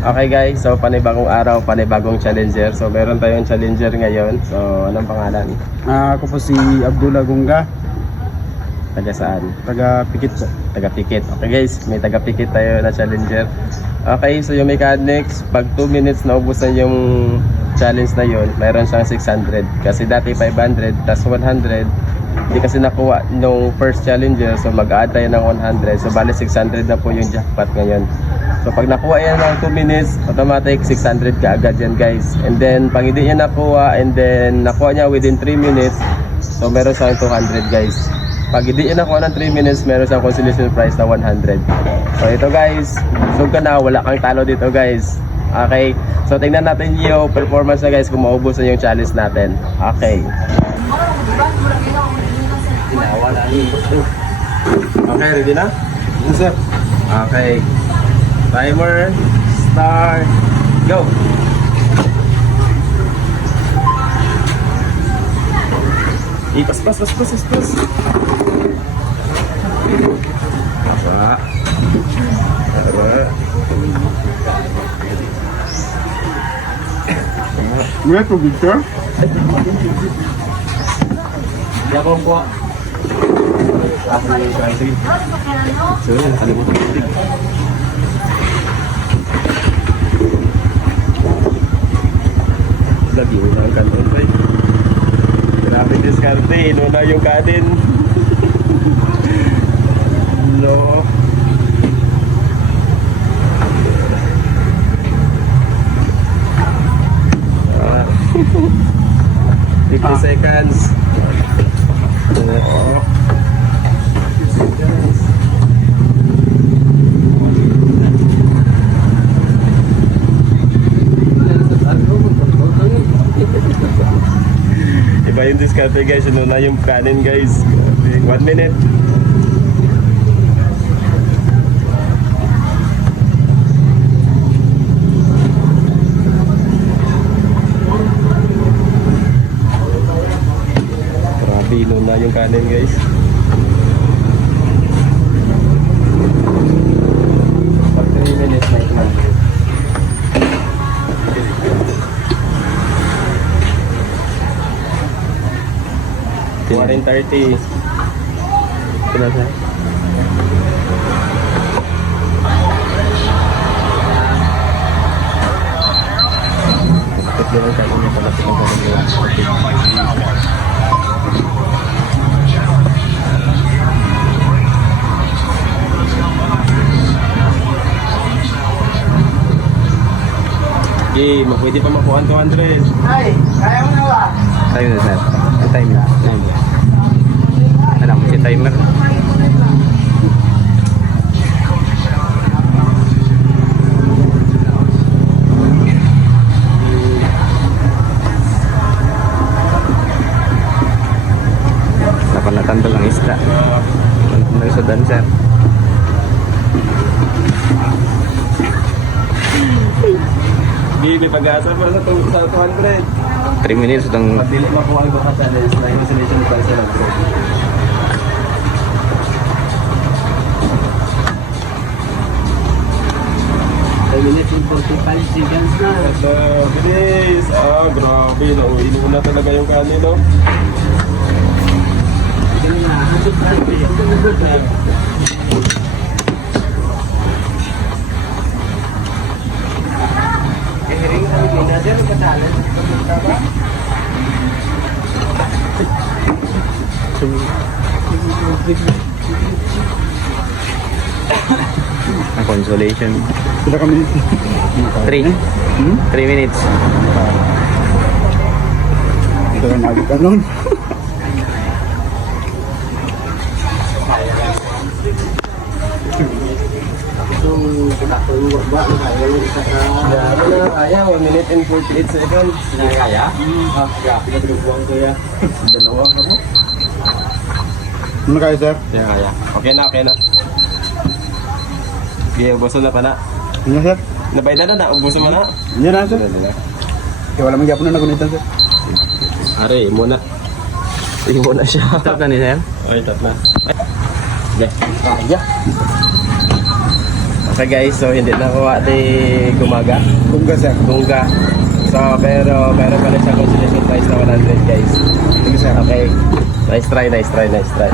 Okay guys, so panibagong araw, panibagong challenger. So meron tayong challenger ngayon. So anong pangalan? Ako po si Abdullah Gunga, Taga saan? taga Pikit po. Taga Pikit. Okay guys, may taga Pikit tayo na challenger. Okay, so yung mechanics, pag 2 minutes na ubusan yung challenge na yun, mayroon siyang 600. Kasi dati 500, tas 100. Hindi kasi nakuha nung first challenger, so mag-add tayo ng 100. So bali 600 na po yung jackpot ngayon. So pag nakuha yan ng 2 minutes, automatic 600 ka agad yan guys. And then pag hindi niya nakuha, and then nakuha niya within 3 minutes, so meron siyang 200 guys. Pag hindi niya nakuha ng 3 minutes, meron siyang consolation prize na 100. So ito guys, so ka na, wala kang talo dito guys. Okay, so tingnan natin yung performance na guys kung maubos na yung challenge natin. Okay. Okay, ready na? Yes, sir. Okay. Timer, start, go! Pas. Masa. May tubig, sir? Yapon po. Ako yung sige. So, kalimutan ko tig. Lagi mo na ang kanon ba? Grabe diskarte, inuna yung kanin. No. Ah. 50 seconds. Iba yung diskarte guys, yun na yung kanin guys. 1 minute. Grabe, yun na yung kanin guys. Pag 3 minutes na ito. 130. Kena saya. Kita jalan kat ini pada kita pwede pa makuha 200. Ay, kaya mo na ba? Tayo na sir. Time na. Alam mo si timer. Napanatandol ang isda. Nagsudan sir. Hindi, may pag-asa pa sa 200. 3 minutes lang. Pag dili makuha yung baka challenge na yung consolation prize na lang. 5 minutes and 45 seconds na. Bilis! Grabe. Inuuna talaga yung kanin, no? Ganun na. Hiring kami din. Sir, ka-challenge. Kapunta ba? Ang consolation. Kita kami. 3 minutes. Ito ang nagit anon. Kaya 1 minute and 48 seconds. Kaya? Pinaglubuan ko ya. Dalawa ka mo? Ano kaya, sir? Kaya. Okay na. Sige, ubuso na pa na. Ano, sir? Nabay na, ubuso mo na. Yan na, sir. Kaya wala magyapon na nagunitan, sir. Are, muna. Iwo na siya. Tap na ni sir? Ay, tap na. Okay. Kaya. Okay guys, so hindi nakuha di gumaga. Tungga sir. Tungga. So pero meron pala siya consolation prize na 100 guys. Sige sir. Okay. Nice try, nice try, nice try.